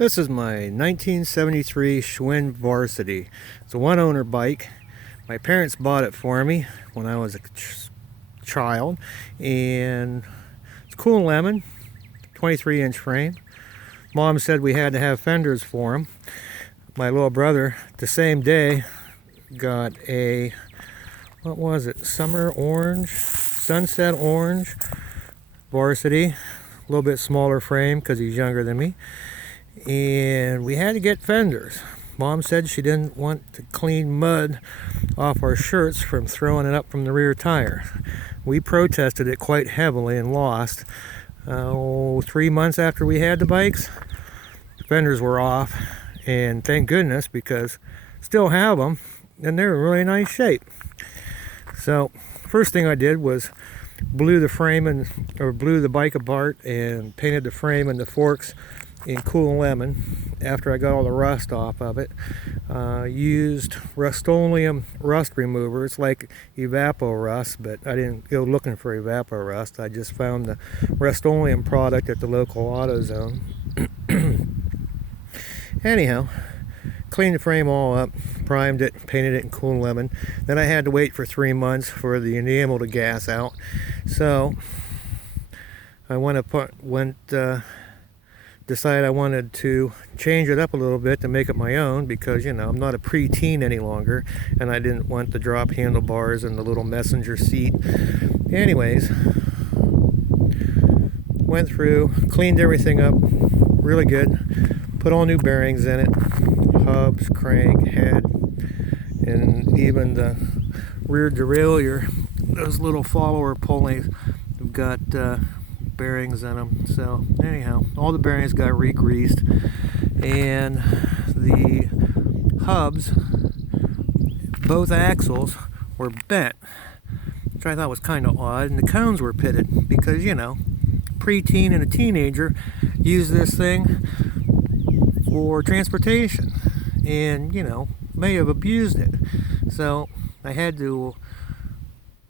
This is my 1973 Schwinn Varsity. It's a one-owner bike. My parents bought it for me when I was a child, and it's Kool and lemon, 23-inch frame. Mom said we had to have fenders for them. My little brother, the same day, got a, what was it, summer orange, sunset orange Varsity, a little bit smaller frame because he's younger than me. And we had to get fenders. Mom said she didn't want to clean mud off our shirts from throwing it up from the rear tire. We protested it quite heavily and lost. 3 months after we had the bikes, the fenders were off, and thank goodness, because still have them and they're in really nice shape. So first thing I did was blew the bike apart and painted the frame and the forks in Kool and lemon after I got all the rust off of it. Used Rust-Oleum rust remover. It's like Evapor Rust, but I didn't go looking for Evapor Rust. I just found the Rust-Oleum product at the local AutoZone. Anyhow, cleaned the frame all up, primed it, painted it in Kool and lemon. Then I had to wait for 3 months for the enamel to gas out. So I decided I wanted to change it up a little bit to make it my own, because I'm not a preteen any longer, and I didn't want the drop handlebars and the little messenger seat. Anyways, went through, cleaned everything up really good, put all new bearings in it, hubs, crank, head, and even the rear derailleur, those little follower pulleys have got bearings in them. So anyhow, all the bearings got re-greased, and the hubs, both axles, were bent, which I thought was kind of odd, and the cones were pitted because preteen and a teenager use this thing for transportation, and may have abused it. So I had to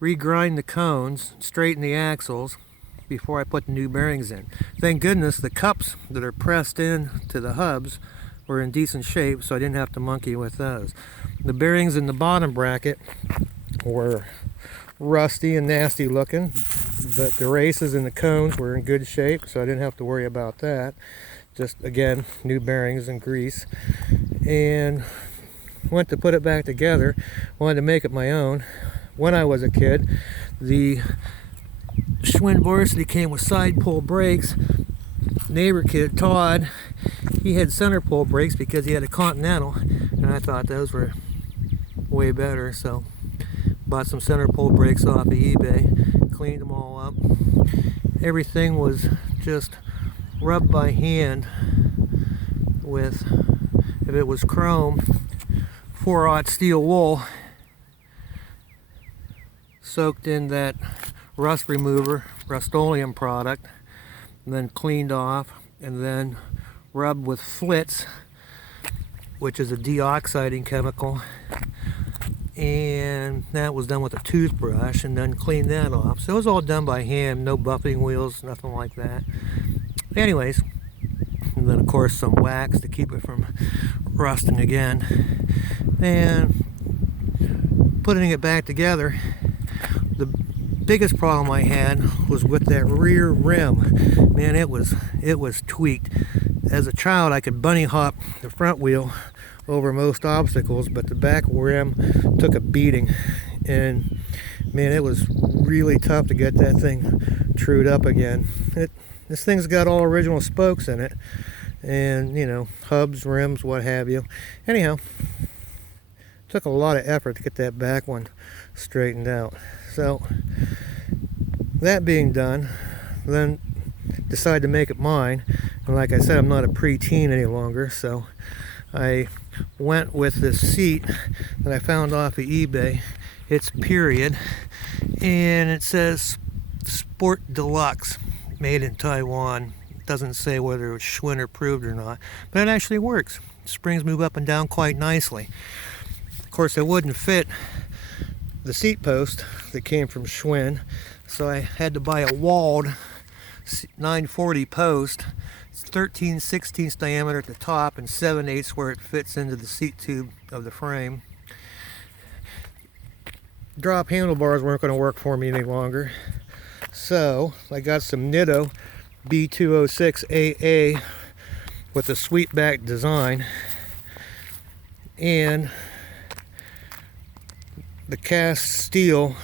regrind the cones, straighten the axles before I put the new bearings in. Thank goodness the cups that are pressed in to the hubs were in decent shape, so I didn't have to monkey with those. The bearings in the bottom bracket were rusty and nasty looking, but the races and the cones were in good shape, so I didn't have to worry about that. Just, again, new bearings and grease. And went to put it back together, wanted to make it my own. When I was a kid, the Schwinn Varsity came with side pull brakes. Neighbor kid Todd, he had center pull brakes because he had a Continental, and I thought those were way better, so bought some center pull brakes off of eBay, cleaned them all up. Everything was just rubbed by hand with, if it was chrome, 4/0 steel wool soaked in that rust remover, Rust-Oleum product, and then cleaned off, and then rubbed with Flitz, which is a deoxiding chemical, and that was done with a toothbrush, and then cleaned that off. So it was all done by hand, no buffing wheels, nothing like that. Anyways, and then of course some wax to keep it from rusting again, and putting it back together. The biggest problem I had was with that rear rim. Man, it was tweaked. As a child, I could bunny hop the front wheel over most obstacles, but the back rim took a beating, and man, it was really tough to get that thing trued up again. This thing's got all original spokes in it, and hubs, rims, what have you. Anyhow, took a lot of effort to get that back one straightened out. So that being done, then decided to make it mine. And like I said, I'm not a preteen any longer, so I went with this seat that I found off of eBay. It's period, and it says Sport Deluxe, made in Taiwan. It doesn't say whether it's Schwinn approved or not, but it actually works. Springs move up and down quite nicely. Of course, it wouldn't fit the seat post that came from Schwinn, so I had to buy a walled 940 post It's 13/16 diameter at the top and 7/8 where it fits into the seat tube of the frame. Drop handlebars weren't going to work for me any longer, so I got some Nitto B206AA with a sweep back design, and the cast steel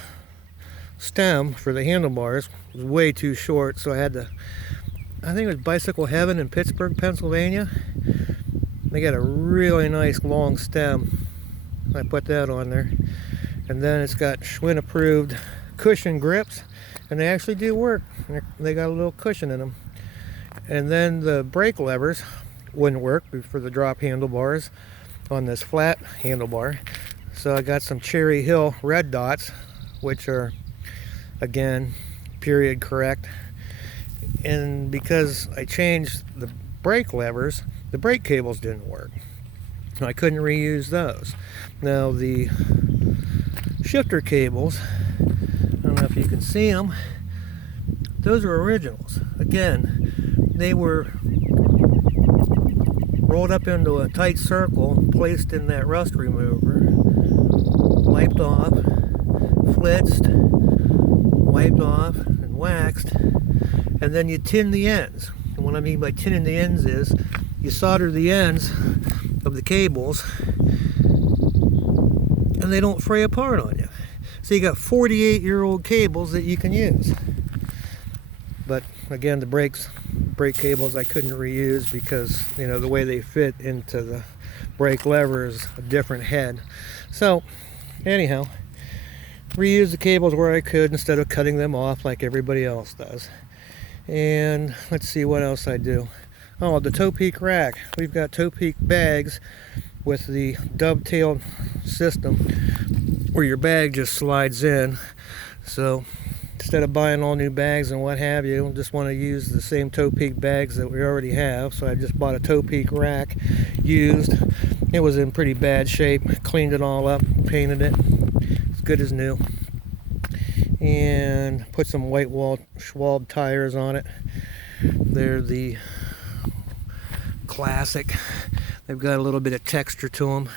stem for the handlebars was way too short, so I had to, I think it was Bicycle Heaven in Pittsburgh, Pennsylvania. They got a really nice long stem. I put that on there. And then it's got Schwinn approved cushion grips, and they actually do work. They got a little cushion in them. And then the brake levers wouldn't work for the drop handlebars on this flat handlebar. So I got some Cherry Hill red dots, which are, again, period correct. And because I changed the brake levers, the brake cables didn't work. I couldn't reuse those. Now the shifter cables, I don't know if you can see them, those are originals. Again, they were rolled up into a tight circle, placed in that rust remover, wiped off, flitzed, wiped off, and waxed, and then you tin the ends. And what I mean by tinning the ends is you solder the ends of the cables and they don't fray apart on you. So you got 48-year-old cables that you can use. But again, the brake cables I couldn't reuse because, you know, the way they fit into the brake lever is a different head. So anyhow, reuse the cables where I could instead of cutting them off like everybody else does. And let's see what else I do. Oh, the toe peak rack. We've got toe peak bags with the dovetailed system where your bag just slides in. So instead of buying all new bags and what have you, just want to use the same toe peak bags that we already have. So I just bought a toe peak rack used. It was in pretty bad shape. Cleaned it all up, painted it. It's good as new. And put some white wall Schwab tires on it. They're the classic. They've got a little bit of texture to them.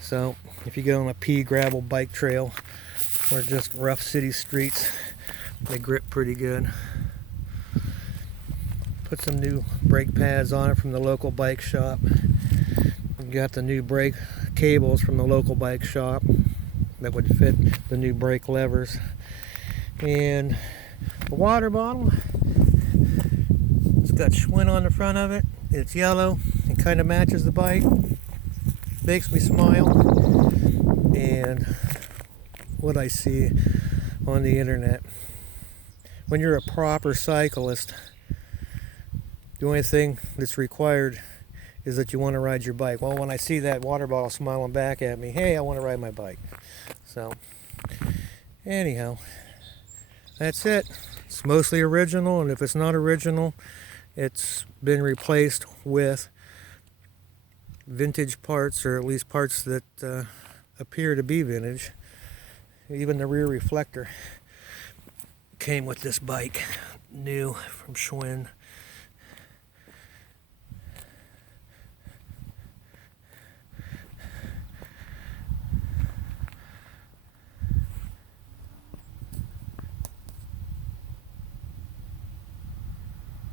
So if you get on a pea gravel bike trail or just rough city streets, they grip pretty good. Put some new brake pads on it from the local bike shop. We've got the new brake cables from the local bike shop that would fit the new brake levers. And the water bottle, it's got Schwinn on the front of it. It's yellow. It kind of matches the bike. Makes me smile. And what I see on the internet, when you're a proper cyclist, the only thing that's required is that you want to ride your bike. Well, when I see that water bottle smiling back at me, hey, I want to ride my bike. So anyhow, that's it. It's mostly original, and if it's not original, it's been replaced with vintage parts, or at least parts that appear to be vintage. Even the rear reflector came with this bike, new from Schwinn.